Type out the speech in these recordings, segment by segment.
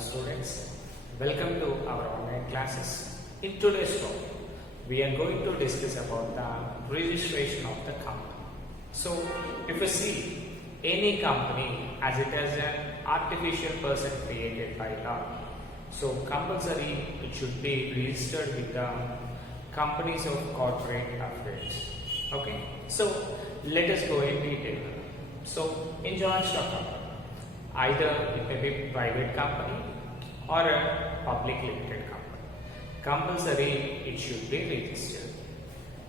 students, welcome to our online classes. In today's talk, we are going to discuss about the registration of the company. So, if you see any company as it is an artificial person created by law, so compulsory it should be registered with the companies of corporate affairs. Okay, so let us go in detail. So, in joint stock company, either it may be private company or a public limited company. Compulsory it should be registered.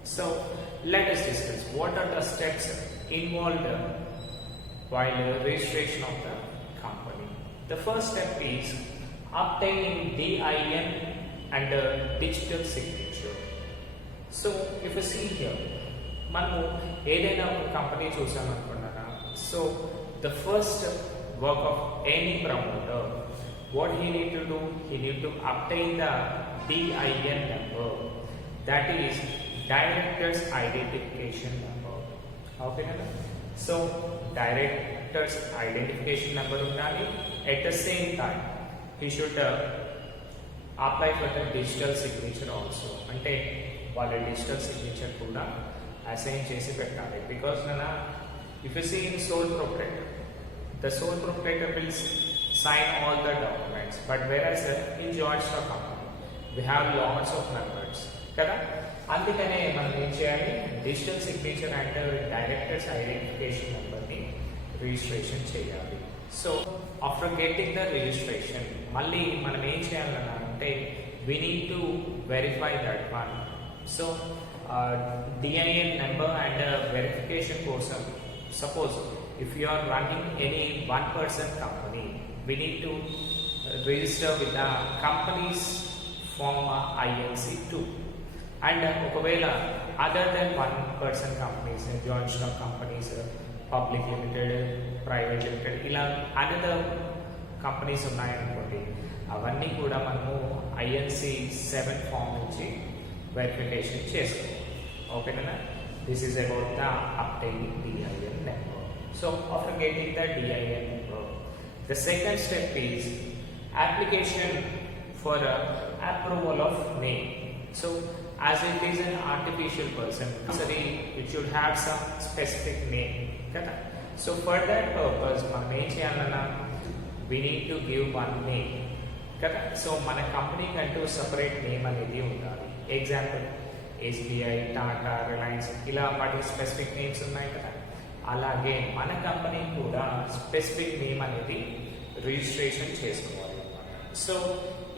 So let us discuss what are the steps involved while registration of the company. The first step is obtaining DIN and a digital signature. So if you see here, మనము ఏదైనా ఒక company చూసామనుకున్నారా, so the first work of any promoter, what he need to do, he need to obtain the DIN number, that is director's identification number. Okay, so director's identification number unali. At the same time he should apply for the digital signature also. Ante వాళ్ళ digital signature కూడా assign చేసి పెట్టాలి. Because if you see in sole proprietor, the sole proprietor will sign all the documents, but whereas in joint stock company we have lots of members kada, అందుకనే మనం ఏం చేయాలి, digital signature and directors identification number ని registration చేయాలి. So after getting the registration మళ్ళీ మనం ఏం చేయాలన్నా అంటే we need to verify that one. So DIN number and verification కోసం, suppose if you are running any one person company, we need to register with the company's form INC2. And ఒకవేళ other than one person companies, joint stock companies, public limited, private limited, ఇలా another companies ఉన్నాయనుకోండి, అవన్నీ కూడా మనము INC7 form నుంచి verification చేసుకోవాలి. ఓకేనా? This is about the obtaining DIN number. So after getting the DIN number, the second step is application for approval of name. So as it is an artificial person, it should have some specific name. So for that purpose, మనం ఏం చేయాలన్నా we need to give one name. So మన company కంటూ separate name అనేది ఉండాలి. Example SBI, Tata, Reliance, ఇలా వాటి specific names ఉన్నాయి కదా, అలాగే మన కంపెనీ కూడా స్పెసిఫిక్ నేమ్ అనేది రిజిస్ట్రేషన్ చేసుకోవాలి. సో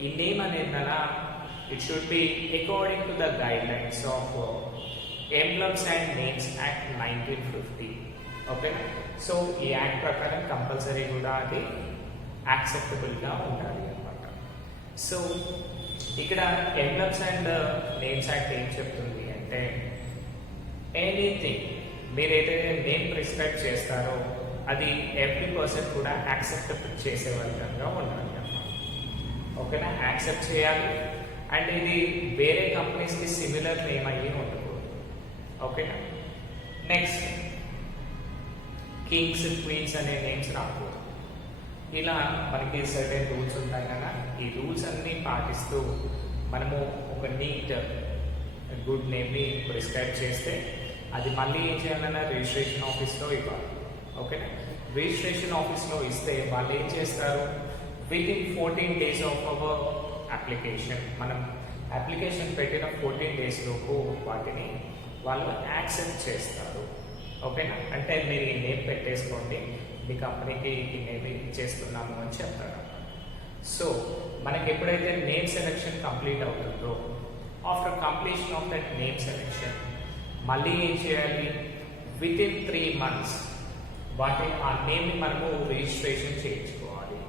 ఈ నేమ్ అనేది it should B according to the guide lines of emblems and names act 1950. Okay, so ఈ యాక్ట్ ప్రకారం కంపల్సరీ కూడా అది యాక్సెప్టబుల్గా ఉండాలి అన్నమాట. సో ఇక్కడ ఎంబ్లమ్స్ అండ్ నేమ్స్ యాక్ట్ ఏం చెప్తుంది అంటే, ఎనీథింగ్ మీరు ఏదైతే నేమ్ ప్రిస్క్రైబ్ చేస్తారో అది ఎవ్రీ పర్సన్ కూడా యాక్సెప్ట్ చేసే విధంగా ఉండాలి అన్నమాట. ఓకేనా? యాక్సెప్ట్ చేయాలి. అండ్ ఇది వేరే కంపెనీస్కి సిమిలర్ నేమ్ అయ్యి ఉండకూడదు. ఓకేనా? నెక్స్ట్, కింగ్స్, క్వీన్స్ అనే నేమ్స్ రాకూడదు. ఇలా మనకి సర్టెన్ రూల్స్ ఉంటాయి కదా, ఈ రూల్స్ అన్నీ పాటిస్తూ మనము ఒక నీట్ గుడ్ నేమ్ని ప్రిస్క్రైబ్ చేస్తే అది మళ్ళీ ఏం చేయాలన్నా రిజిస్ట్రేషన్ ఆఫీస్లో ఇవ్వాలి. ఓకేనా? రిజిస్ట్రేషన్ ఆఫీస్లో ఇస్తే వాళ్ళు ఏం చేస్తారు, within 14 days of our application, మనం అప్లికేషన్ పెట్టిన 14 days లోపు వాటిని వాళ్ళు యాక్సెప్ట్ చేస్తారు. ఓకేనా? అంటే మీరు ఈ నేమ్ పెట్టేసుకోండి, మీ కంపెనీకి ఈ నేమ్ ఇచ్చేస్తున్నాము అని చెప్తారు. సో మనకి ఎప్పుడైతే నేమ్ సెలెక్షన్ కంప్లీట్ అవుతుందో, after completion of that name selection మళ్ళీ ఏం చేయాలి, వితిన్ 3 months ఆ నేమ్ని మనము రిజిస్ట్రేషన్ చేయించుకోవాలి.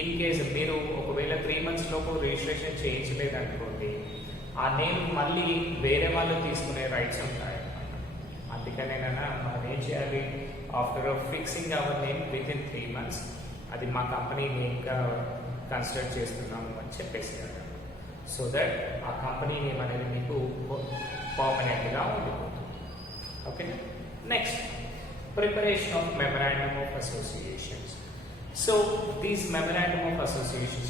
ఇన్ కేసు మీరు ఒకవేళ 3 months లోపు రిజిస్ట్రేషన్ చేయించలేదనుకోండి, ఆ నేమ్ మళ్ళీ వేరే వాళ్ళు తీసుకునే రైట్స్ ఉంటాయి. అందుకనేనా మనం ఏం చేయాలి, after fixing our name within 3 months అది మా కంపెనీ నేమ్గా కన్సిడర్ చేస్తున్నాము అని చెప్పేసేయాలి. సో దట్ ఆ కంపెనీ నేమ్ అనేది మీకు పర్మనెంట్గా ఉండిపోతుంది. Okay, next, preparation of memorandum of associations. So these memorandum of associations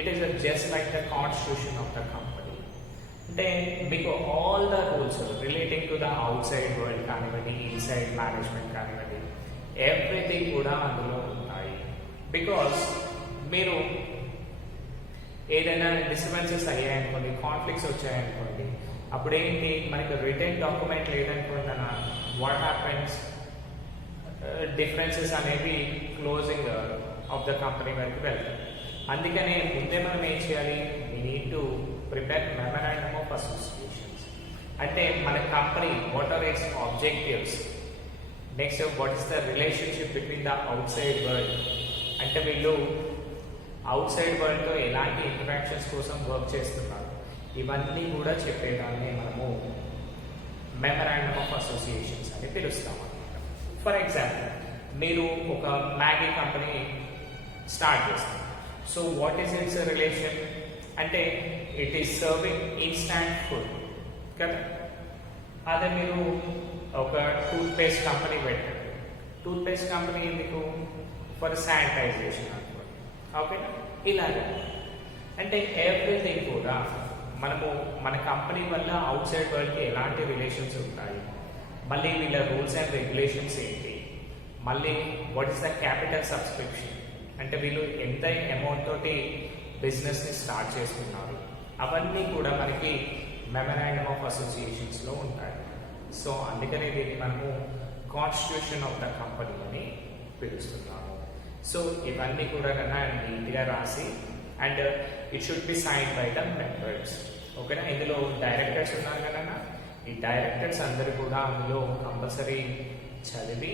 it is just like the constitution of the company. అంటే మీకు all the rules relating to the outside world కానివ్వండి, inside management కానివ్వండి, everything కూడా అందులో ఉంటాయి. Because మీరు ఏదైనా disturbances అయ్యాయనుకోండి, conflicts వచ్చాయనుకోండి, అప్పుడు ఏంటి, మనకి రిటర్న్ డాక్యుమెంట్ లేదనుకోండి అన్న, వాట్ హ్యాపెన్స్, డిఫరెన్సెస్ అనేవి క్లోజింగ్ ఆఫ్ ద కంపెనీ వరకు వెళ్తాయి. అందుకనే ముందే మనం ఏం చేయాలి, we need to prepare memorandum of associations. అంటే మన company what are its objectives, next what is the relationship between the outside world, అంటే వీళ్ళు అవుట్ సైడ్ వరల్డ్తో ఎలాంటి ఇంటరాక్షన్స్ కోసం వర్క్ చేస్తున్నారు, ఇవన్నీ కూడా చెప్పేదాన్ని మనము మెమరాండమ్ ఆఫ్ అసోసియేషన్స్ అని పిలుస్తాం అన్నమాట. ఫర్ ఎగ్జాంపుల్, మీరు ఒక మ్యాగీ కంపెనీ స్టార్ట్ చేస్తారు. So what is its relation అంటే it is serving instant food కదా. అదే మీరు ఒక టూత్పేస్ట్ కంపెనీ పెట్టారు. టూత్పేస్ట్ కంపెనీ మీకు ఫర్ శానిటైజేషన్ అనుకోండి, ఓకే. ఇలాగా అంటే ఎవ్రీథింగ్ కూడా మనము మన కంపెనీ వల్ల అవుట్ సైడ్ వరల్డ్కి ఎలాంటి రిలేషన్స్ ఉంటాయి, మళ్ళీ వీళ్ళ రూల్స్ అండ్ రెగ్యులేషన్స్ ఏంటి, మళ్ళీ what is the capital subscription, అంటే వీళ్ళు ఎంత అమౌంట్ తోటి బిజినెస్ని స్టార్ట్ చేస్తున్నారు, అవన్నీ కూడా మనకి మెమరాండమ్ ఆఫ్ అసోసియేషన్స్లో ఉంటాయి. సో అందుకనే దీన్ని మనము కాన్స్టిట్యూషన్ ఆఫ్ ద కంపెనీ అని పిలుస్తున్నాము. సో ఇవన్నీ కూడా కన్నా నీట్గా రాసి and it should be sign by the members, ఓకేనా. ఇందులో డైరెక్టర్స్ ఉన్నారు కదా, ఈ డైరెక్టర్స్ అందరూ కూడా అందులో కంపల్సరీ చదివి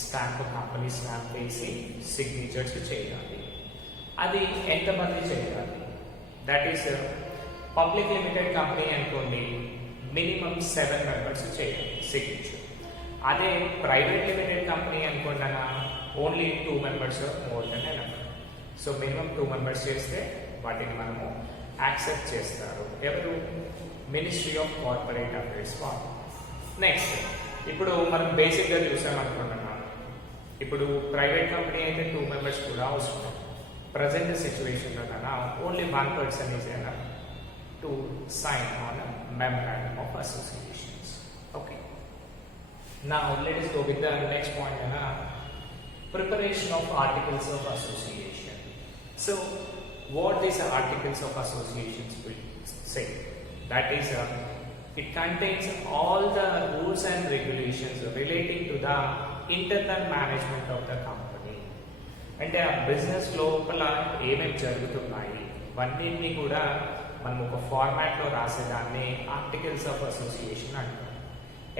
స్టాంప్, కంపెనీ స్టాంప్ వేసి సిగ్నేచర్స్ చేయాలి. అది ఎంతమంది చేయాలి, that is public limited company అనుకోండి, మినిమం 7 మెంబర్స్ చేయాలి సిగ్నేచర్. అదే ప్రైవేట్ లిమిటెడ్ కంపెనీ అనుకోండి అన్న, only 2 members more than enough. So minimum 2 members చేస్తే వాటిని మనము యాక్సెప్ట్ చేస్తారు. ఎవరు, మినిస్ట్రీ ఆఫ్ కార్పొరేట్ అఫైర్స్ వాళ్ళు. నెక్స్ట్ ఇప్పుడు మనం బేసిక్గా చూసామనుకుంటున్నాం, ఇప్పుడు ప్రైవేట్ కంపెనీ అయితే 2 మెంబర్స్ కూడా అవసరం. ప్రజెంట్ సిచ్యువేషన్లో కన్నా only 1 person is enough to sign on memorandum of associations. Okay, now let us go with the next point, preparation of articles of association. So what these articles of associations will say, that is it contains all the rules and regulations relating to the internal management of the company. అంటే ఆ business లోపల ఏమేమి జరుగుతున్నాయి ఇవన్నీ కూడా మనం ఒక ఫార్మాట్లో రాసేదాన్ని ఆర్టికల్స్ ఆఫ్ అసోసియేషన్ అంటాం.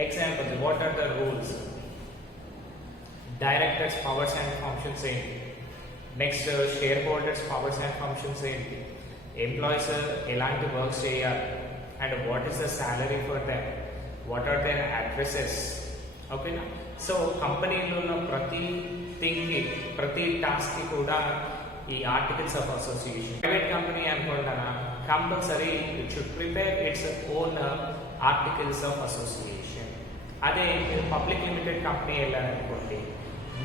Example, what are the rules, directors powers and functions ఏంటి, next share holders powers and functions ఏంటి, ఎంప్లాయీస్ ఎలాంటి వర్క్స్ చేయాలి, and what is the salary for them, what are their addresses, ఓకేనా. So కంపెనీలో ఉన్న ప్రతి థింగ్కి, ప్రతి టాస్క్కి కూడా ఈ articles of association. Private company అనుకుంటానా, compulsory it should prepare its own articles of association. అదే మీరు పబ్లిక్ లిమిటెడ్ కంపెనీ వెళ్ళారనుకోండి,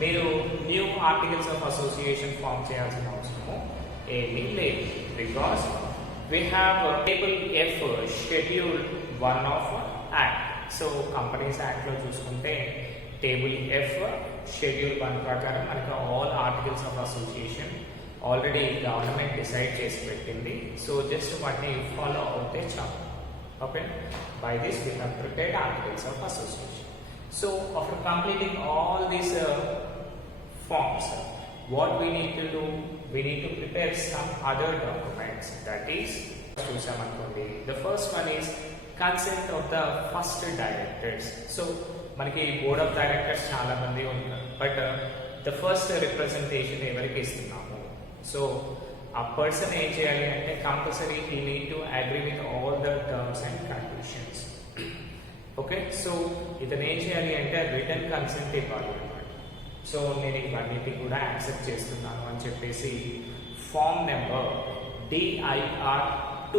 మీరు new articles of association form చేయాల్సిన అవసరము ఏమీ లేదు. Because we have table F schedule 1 of act. So companies యాక్ట్లో చూసుకుంటే టేబుల్ ఎఫ్ షెడ్యూల్ 1 ప్రకారం మనకు all articles of association already government decide చేసి పెట్టింది. సో జస్ట్ వాటిని ఫాలో అవుతే చాలు. Okay, by this we have prepared articles of association. So after completing all these forms, what we need to do, we need to prepare some other documents. That is, the first one is consent of the first directors. So మనకి board of directors చాలా మంది ఉన్నారు, but the first representation ఎవరికి ఇస్తున్నాము, so ఆ person ఏం చేయాలి అంటే compulsory he need to agree with all the terms and conditions. Okay, so ఇతను ఏం చేయాలి అంటే రిటర్న్ కన్సెంట్ ఇవ్వాలి అన్నమాట. సో నేను ఇవన్నిటి కూడా యాక్సెప్ట్ చేస్తున్నాను అని చెప్పేసి ఫామ్ నెంబర్ DIR-2లో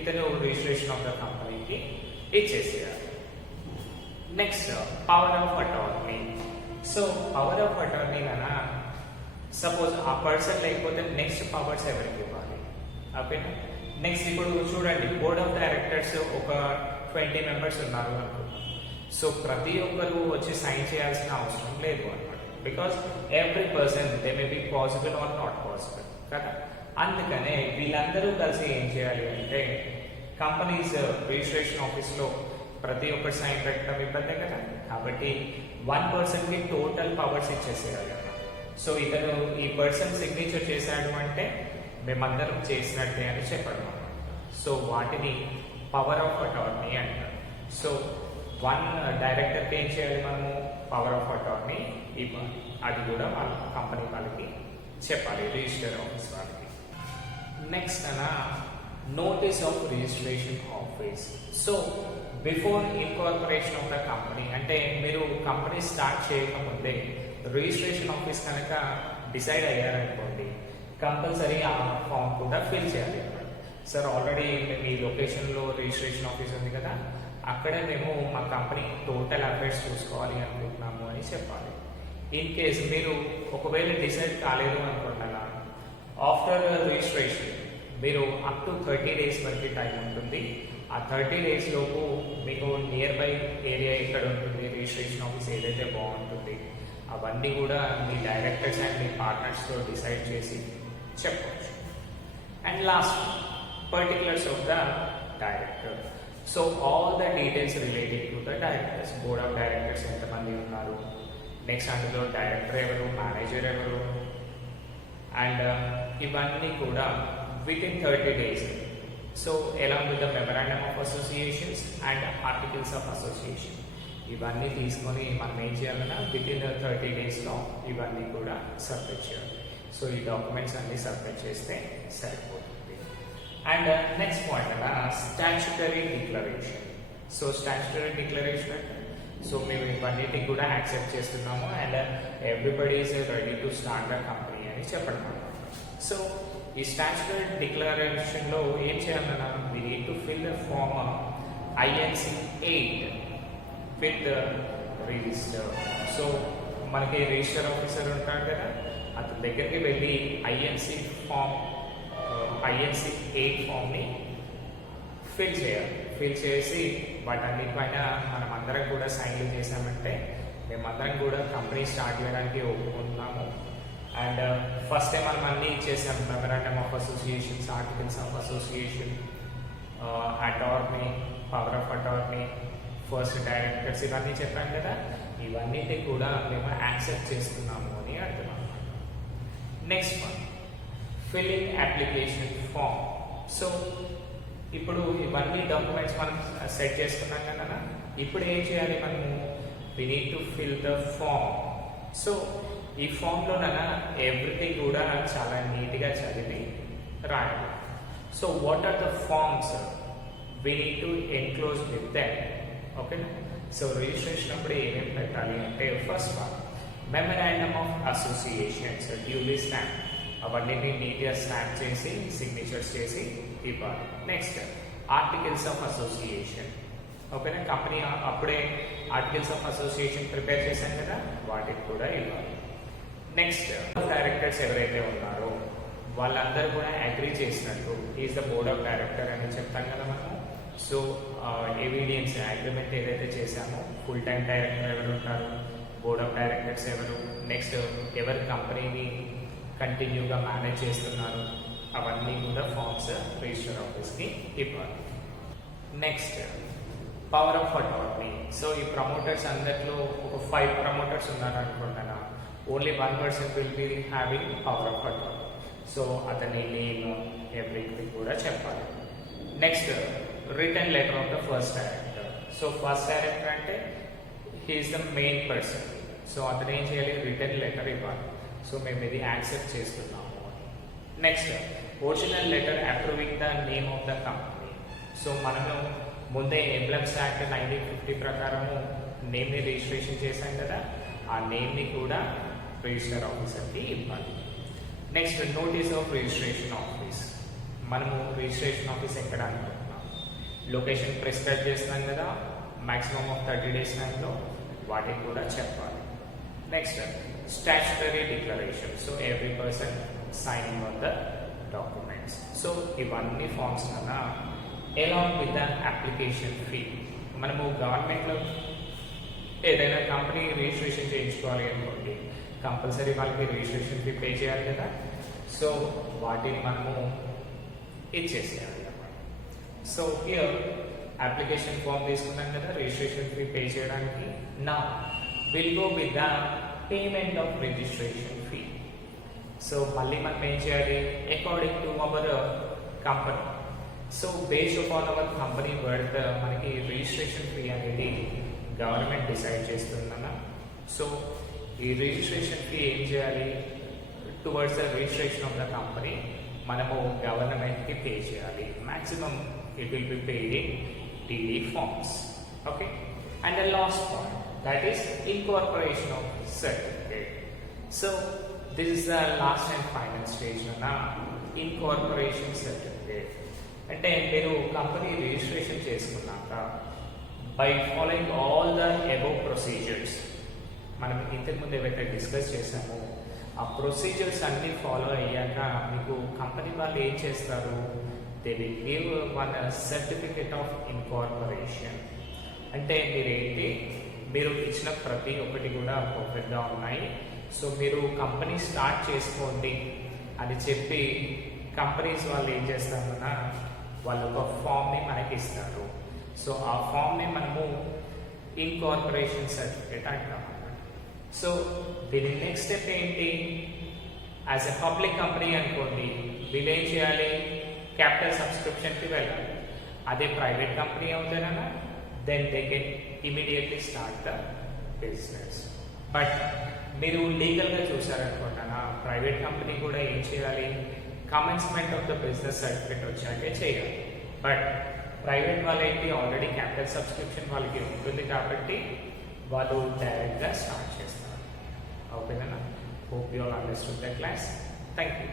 ఇతను రిజిస్ట్రేషన్ ఆఫ్ ద కంపెనీకి ఇచ్చేసేయాలి. Next power of attorney. So power of attorney అనా సపోజ్ ఆ పర్సన్ లేకపోతే నెక్స్ట్ పవర్స్ ఎవరికి ఇవ్వాలి? ఓకేనా. నెక్స్ట్ ఇప్పుడు చూడండి, బోర్డ్ ఆఫ్ డైరెక్టర్స్ ఒక 20 మెంబర్స్ ఉన్నారు అనుకుందాం. సో ప్రతి ఒక్కరు వచ్చి సైన్ చేయాల్సిన అవసరం లేదు అన్నమాట. Because every person they may be possible are not possible కదా. అందుకనే వీళ్ళందరూ కలిసి ఏం చేయాలి అంటే, కంపెనీస్ రిజిస్ట్రేషన్ ఆఫీస్లో ప్రతి ఒక్కరు సైన్ పెట్టడం ఇబ్బందే కదా. కాబట్టి 1 పర్సన్కి టోటల్ పవర్స్ ఇచ్చేసేయాలి అన్నమాట. సో ఇతను ఈ పర్సన్ సిగ్నేచర్ చేశాడు అంటే మేమందరం చేసినట్టే అని చెప్పడం అన్నమాట. సో వాటిని పవర్ ఆఫ్ అటార్నీ అంటారు. సో 1 డైరెక్టర్కి ఏం చేయాలి, మనము పవర్ ఆఫ్ అటార్నీ ఇవ్వాలి. అది కూడా వాళ్ళ కంపెనీ వాళ్ళకి చెప్పాలి, రిజిస్టర్ ఆఫీస్ వాళ్ళకి. Next notice of registration office. So before incorporation of the company, అంటే మీరు కంపెనీ స్టార్ట్ చేయకముందే రిజిస్ట్రేషన్ ఆఫీస్ కనుక డిసైడ్ అయ్యారనుకోండి, కంపల్సరీ ఆ ఫామ్ కూడా ఫిల్ చేయాలి అన్నమాట. సార్ ఆల్రెడీ మేము ఈ లొకేషన్లో రిజిస్ట్రేషన్ ఆఫీస్ ఉంది కదా, అక్కడే మేము మా కంపెనీ టోటల్ అఫైర్స్ చూసుకోవాలి అనుకుంటున్నాము అని చెప్పాలి. ఇన్ కేస్ మీరు ఒకవేళ డిసైడ్ కాలేదు అనుకుంటున్నా, ఆఫ్టర్ రిజిస్ట్రేషన్ మీరు అప్ టు 30 days వరకు టైం ఉంటుంది. ఆ 30 days లోపు మీకు నియర్ బై ఏరియా ఎక్కడ ఉంటుంది, రిజిస్ట్రేషన్ ఆఫీస్ ఏదైతే బాగుంటుంది, అవన్నీ కూడా మీ డైరెక్టర్స్ అండ్ మీ పార్ట్నర్స్తో డిసైడ్ చేసి చెప్పవచ్చు. And last, particulars of the director. So all the details related to the directors, board of directors ఎంతమంది ఉన్నారు, నెక్స్ట్ అందులో డైరెక్టర్ ఎవరు, మేనేజర్ ఎవరు, అండ్ ఇవన్నీ కూడా with in 30 days. So along with the memorandum of associations and articles of association, ఇవన్నీ తీసుకొని మనం ఏం చేయాలన్నా విత్ ఇన్ 30 daysలో ఇవన్నీ కూడా సబ్మిట్ చేయాలి. సో ఈ డాక్యుమెంట్స్ అన్ని సబ్మిట్ చేస్తే సరిపోతుంది. And next point statutory declaration. So statutory declaration అంటే, సో మేము ఇవన్నిటికి కూడా యాక్సెప్ట్ చేస్తున్నాము and everybody is ready to start the company అని చెప్పడం అన్నమాట. సో ఈ స్టాచ్యుటరీ డిక్లరేషన్లో ఏం చేయాలన్నా, we need to fill the form INC 8 with register. So మనకి రిజిస్టర్ ఆఫీసర్ ఉంటాడు కదా, అతని దగ్గరికి వెళ్ళి INC 8 ఫామ్ని ఫిల్ చేయాలి. ఫిల్ చేసి వాటన్నిటిపైన మనం అందరం కూడా సైన్లు చేసామంటే మేమందరం కూడా కంపెనీ స్టార్ట్ చేయడానికి ఒప్పుకుంటున్నాము. అండ్ ఫస్ట్ టైం మనం అన్నీ ఇచ్చేసాం, memorandum of associations, articles of association, attorney, power of attorney, first directors, ఇవన్నీ చెప్పాం కదా. ఇవన్నిటి కూడా మేము యాక్సెప్ట్ చేస్తున్నాము అని అర్థం అన్నమాట. Next one, filling application form. So ఇప్పుడు ఇవన్నీ డాక్యుమెంట్స్ మనం సెట్ చేసుకున్నాం కదా, ఇప్పుడు ఏం చేయాలి మనము, we need to fill the form. So ఈ ఫామ్లోనైనా ఎవ్రీథింగ్ కూడా చాలా నీట్గా చదివి రాయాలి. So what are the forms we need to enclose with them. ఓకేనా. సో రిజిస్ట్రేషన్ అప్పుడు ఏమేమి పెట్టాలి అంటే, first one memorandum of associations duly stamp, అవన్నీ నీట్గా స్టాంప్ చేసి సిగ్నేచర్స్ చేసి ఇవ్వాలి. Next articles of association. ఓకేనా, కంపెనీ అప్పుడే ఆర్టికల్స్ ఆఫ్ అసోసియేషన్ ప్రిపేర్ చేశాం కదా, వాటికి కూడా ఇవ్వాలి. నెక్స్ట్ డైరెక్టర్స్ ఎవరైతే ఉన్నారో వాళ్ళందరూ కూడా అగ్రీ చేసినట్టు is the board of director అని చెప్తాం కదా మనము. సో ఎవిడెన్స్ అగ్రిమెంట్ ఏదైతే చేశామో, ఫుల్ టైం డైరెక్టర్ ఎవరు ఉంటారు, బోర్డ్ ఆఫ్ డైరెక్టర్స్ ఎవరు, నెక్స్ట్ ఎవరి కంపెనీని కంటిన్యూగా మేనేజ్ చేస్తున్నారు, అవన్నీ కూడా ఫార్మ్స్ రిజిస్టర్ ఆఫీస్కి ఇవ్వాలి. Next power of attorney. So ఈ ప్రమోటర్స్ అందరిలో ఒక 5 ప్రమోటర్స్ ఉన్నారు అనుకుంటున్నా, only 1 person will be having power of attorney. So అతని నేమ్ ఎవ్రీథింగ్ కూడా చెప్పాలి. Next return letter of the first director. So first director అంటే he is the main person. So అతను ఏం చేయాలి, రిటర్న్ లెటర్ ఇవ్వాలి. సో మేము ఇది యాక్సెప్ట్ చేస్తున్నాము. Next original letter approving the name of the company. So మనము ముందే ఎంప్లాయ్మెంట్స్ యాక్ట్ 1950 ప్రకారము నేమ్ని రిజిస్ట్రేషన్ చేశాం కదా, ఆ నేమ్ని కూడా రిజిస్టర్ ఆఫీసర్కి ఇవ్వాలి. Next notice of registration office. మనము రిజిస్ట్రేషన్ ఆఫీస్ ఎక్కడ అనుకుంటున్నాం, లొకేషన్ ప్రిస్క్రైబ్ చేస్తున్నాం కదా, మ్యాక్సిమం ఆఫ్ 30 days టైంలో వాటికి కూడా చెప్పాలి. Next, statutory declaration. So every person signing on the documents. So ఇవన్నీ ఫార్మ్స్ కన్నా along with the application fee. మనము గవర్నమెంట్లో ఏదైనా కంపెనీ రిజిస్ట్రేషన్ చేయించుకోవాలి అనుకోండి, కంపల్సరీ వాళ్ళకి రిజిస్ట్రేషన్ ఫీ పే చేయాలి కదా. సో వాటిని మనము ఇచ్చేసేయాలి అన్నమాట. సో హియర్ అప్లికేషన్ ఫామ్ తీసుకున్నాం కదా రిజిస్ట్రేషన్ ఫీ పే చేయడానికి. నా will go with the payment of registration fee. So మళ్ళీ మనం ఏం చేయాలి, according to our company. So based upon our company worth మనకి రిజిస్ట్రేషన్ ఫీ అనేది గవర్నమెంట్ డిసైడ్ చేస్తుందన్న. సో ఈ రిజిస్ట్రేషన్ ఫీ ఏం చేయాలి, towards the registration of the company మనము గవర్నమెంట్కి పే చేయాలి. Maximum it will be paid in TD forms. Okay, and the last point that is incorporation of certificate. So this is the last and final stage అన్న incorporation certificate. అంటే మీరు company registration చేసుకున్నాక by following all the above procedures, మనం ఇంతకుముందు ఏవైతే discuss చేసామో ఆ procedures అన్ని ఫాలో అయ్యాక మీకు కంపెనీ వాళ్ళు ఏం చేస్తారు, they will give one certificate of incorporation. అంటే మీరేంటి, మీరు ఇచ్చిన ప్రతి ఒక్కటి కూడా పర్ఫెక్ట్గా ఉన్నాయి, సో మీరు కంపెనీ స్టార్ట్ చేసుకోండి అని చెప్పి కంపెనీస్ వాళ్ళు ఏం చేస్తారన్నా వాళ్ళు ఒక ఫామ్ని మనకి ఇస్తారు. సో ఆ ఫామ్ని మనము ఇన్కార్పొరేషన్ సర్టిఫికేట్ అంటాం. సో దీని నెక్స్ట్ స్టెప్ ఏంటి, యాజ్ ఎ పబ్లిక్ కంపెనీ అనుకోండి వీళ్ళు ఏం చేయాలి, క్యాపిటల్ సబ్స్క్రిప్షన్కి వెళ్ళాలి. అదే ప్రైవేట్ కంపెనీ అవుతానన్నా then they can immediately start the business. But మీరు లీగల్గా చూసారనుకుంటున్నా ప్రైవేట్ కంపెనీ కూడా ఏం చేయాలి, commencement of the business certificate వచ్చాకే చేయాలి. బట్ ప్రైవేట్ వాళ్ళు ఏంటి, ఆల్రెడీ క్యాపిటల్ సబ్స్క్రిప్షన్ వాళ్ళకి ఉంటుంది కాబట్టి వాళ్ళు డైరెక్ట్గా స్టార్ట్ చేస్తారు. ఓకేనా? Hope you all understood the class. Thank you.